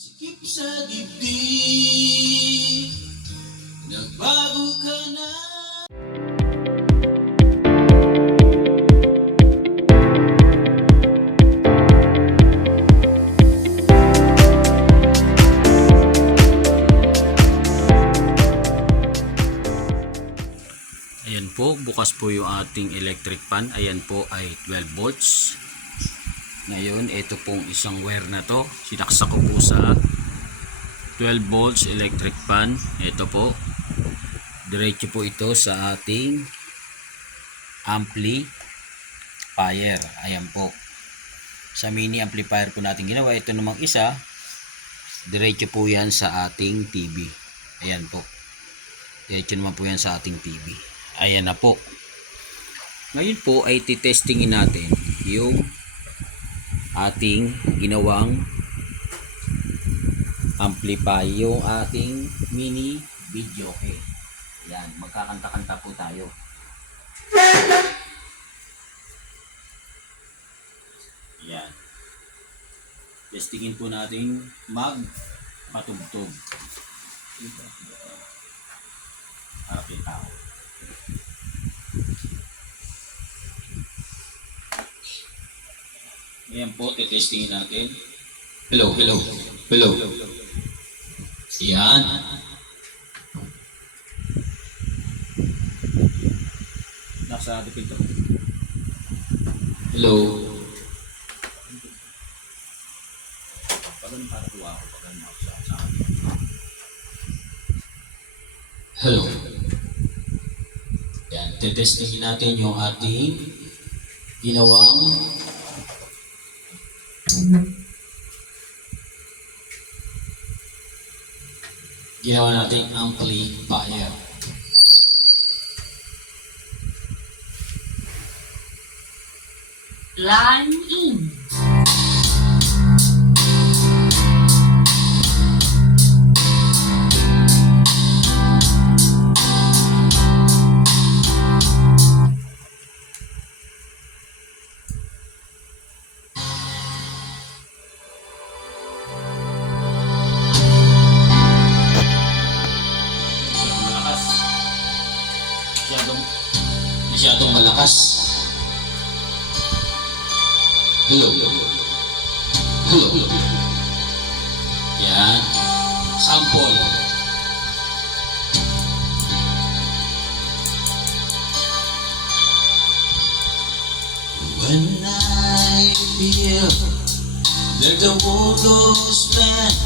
Sikip sa dibdib, nagbago ka na. Ayan po, bukas po yung ating electric fan. Ayan po ay 12 volts. Ngayon, ito pong isang wire na to, sinaksak ko po sa 12 volts electric fan. Ito po, diretso po ito sa ating amplifier. Ayan po, sa mini amplifier po natin ginawa. Ito namang isa, diretso po yan sa ating TV. Ayan po, diretso naman po yan sa ating TV. Ayan na po. Ngayon po ay titestingin natin yung ating ginawang amplify, yung ating mini video. Okay. Ayan, magkakanta-kanta po tayo. Ayan. Testingin po natin magpatugtog. Happy tao. Ayan po, titestingin natin. Hello, hello, hello. Ayan. Nasa ating pinto. Hello. Pagano para kuha ako, pagano ako sa akin. Hello. Ayan, titestingin natin yung ating ginawang nating amplifier. Line in. Masyadong malakas. Hello. Hello. Yan. Sample. When I feel that the world goes bad,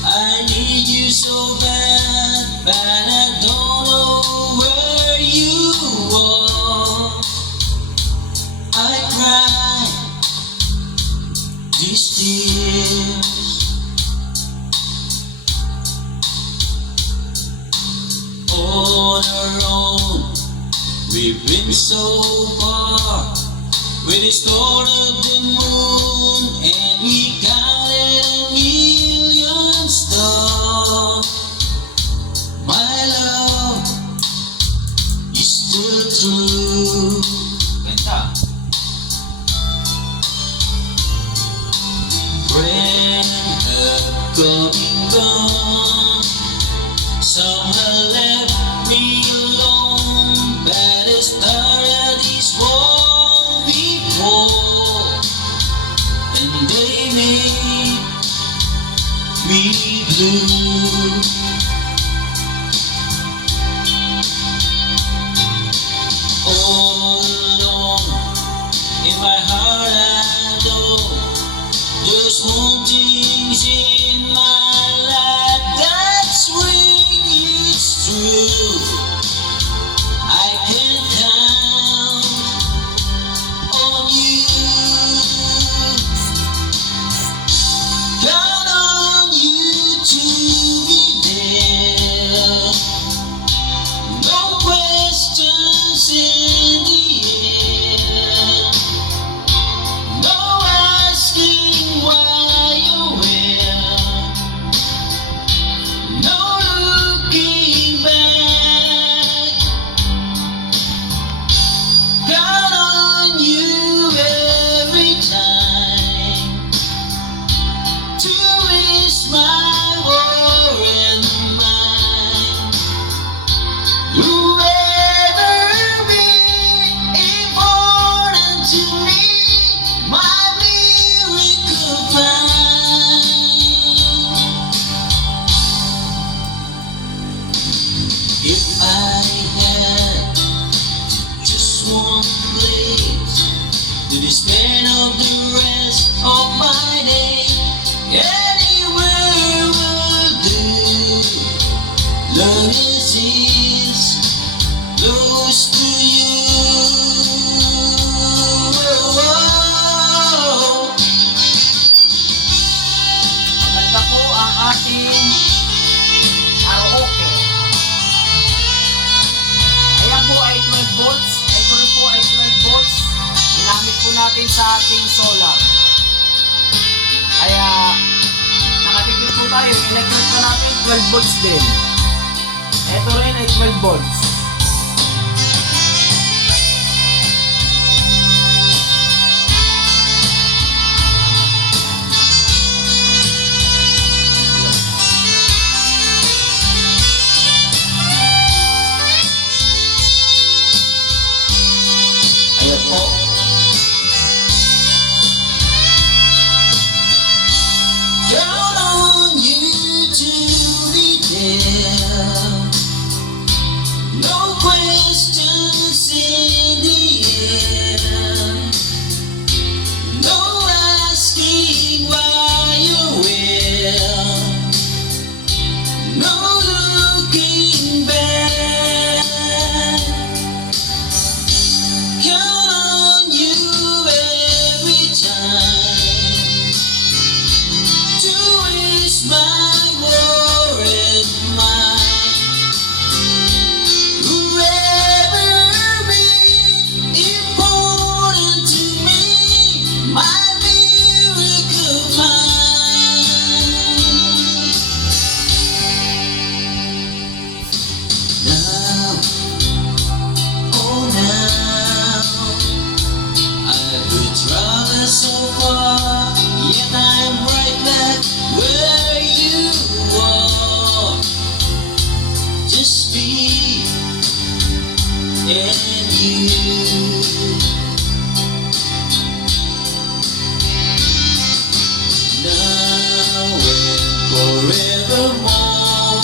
I need you so bad, but I don't know where you are. I cry these tears on our own. We've been so far with the start of the moon, and we counted a million stars. My love is still true. Ganda. When have come and gone, some have left me alone, but it started this war before, and they made me blue. All alone in my heart I know there's one thing's in my life that's when it's true. I can count on you. Count on you to be there. long as it's close to you. Maganda po ang ating karaoke. Ayan po ay 12 volts. Ito rin po ay 12 volts. Ginamit po natin sa ating solar. Kaya nakatipid po tayo. Electric pa natin 12 volts din. Ito rin ay 12 volts. Ayan po. Count on you to be there. No questions in the air. No asking why you're where. No looking back. Count on you every time to ease my worried mind. Whoever be important to me, my miracle find. Now, oh now, I've traveled so far, yet I'm right back where you are. Just me and you. Now and forevermore,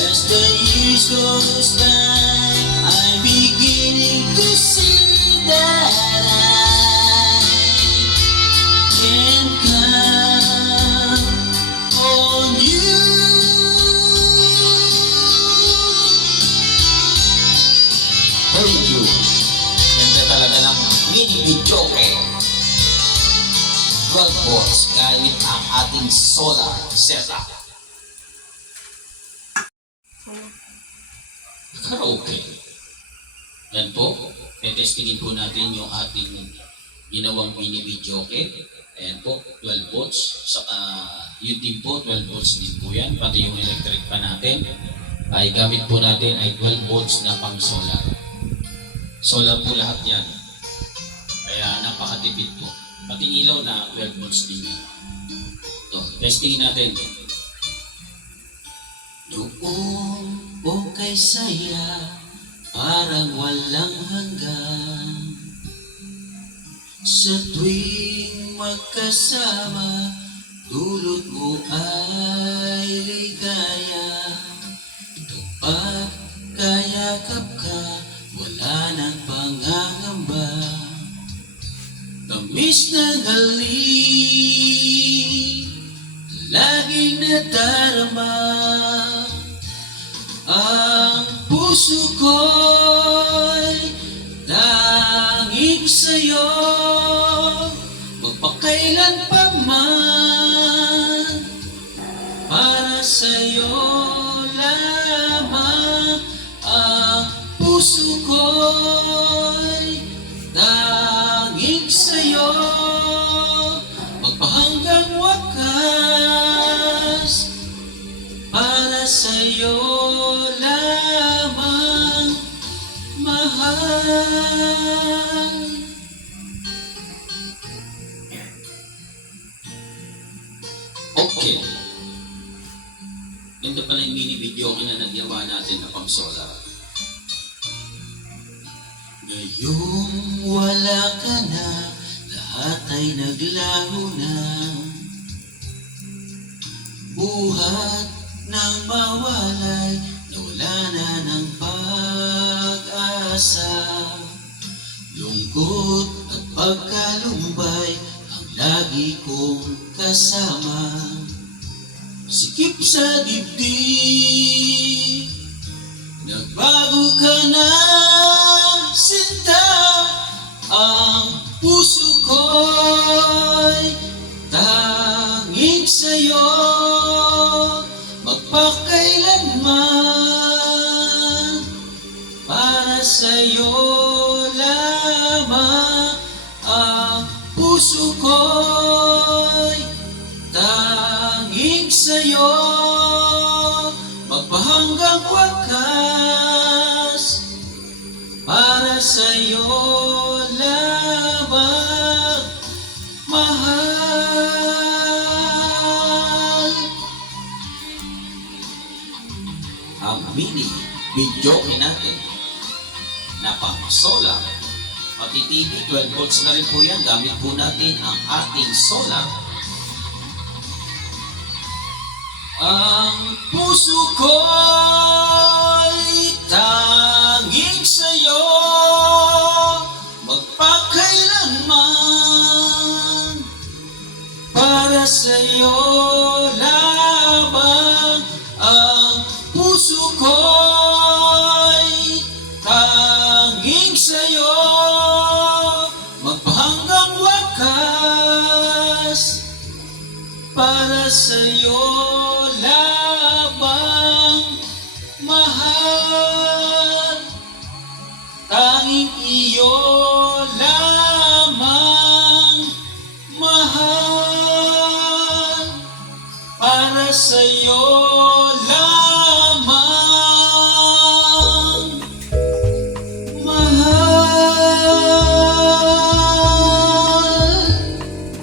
as the years goes by, I'm beginning to see that I can count on you. Thank you. Ganda talaga ng mini videoke. 12 volts gamit ang ating solar setup. Karaoke. Yan po. Tetestingin po natin yung ating ginawang mini videoke. Ayan po, 12 volts. Saka yun din po, 12 volts din po yan. Pati yung electric pa natin. Ay gamit po natin ay 12 volts na pang solar. Solar po lahat yan. Kaya napakatipid po. Pati ilaw na 12 volts din yan. Ito, testingin natin. Doon po kay saya, parang walang hanggan. Sa tuwing magkasama, dulot mo ay ligaya. Kapag kayakap ka, wala nang pangangamba. Tamis ng halik, laging nadarama. Ang puso ko'y tanging sa'yo, magpakailan pa man. Para sa'yo lamang ang puso ko'y tanging sa'yo, magpahanggang wakas. Para sa'yo lamang, mahal. Okay. Ganda pala yung mini video na nagawa natin na pang solar. Ngayong wala ka na, lahat ay naglaho na. Buhat nang mawalay, nawala na ng pag-asa. Lungkot at pagkalumbay ang lagi kong kasama. sikip sa dibdib. Nagbago ka na, sinta, ang puso ko'y tanging sa'yo, magpakailanman, para sa'yo lamang. Ang puso ko'y tanging sa'yo, magpahanggang wakas, para sa'yo lamang, mahal. Ang mini video natin na pang solar, pati TV, 12 volts na rin po yan. Gamit po natin ang ating solar. Ang puso ko'y tanging sa'yo, magpakailanman, para sa'yo lamang. Ang puso ko'y tanging sa'yo, magpahanggang wakas, para sa'yo lamang, mahal. Tanging iyo lamang, mahal, para sa'yo lamang, mahal.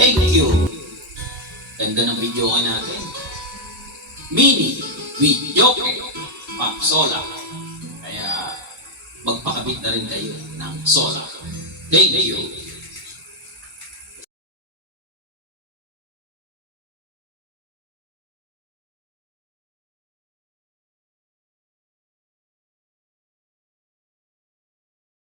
Thank you. Ganda ng video natin. Mini video pang solar. Kaya magpakabit na rin kayo ng solar. Thank you.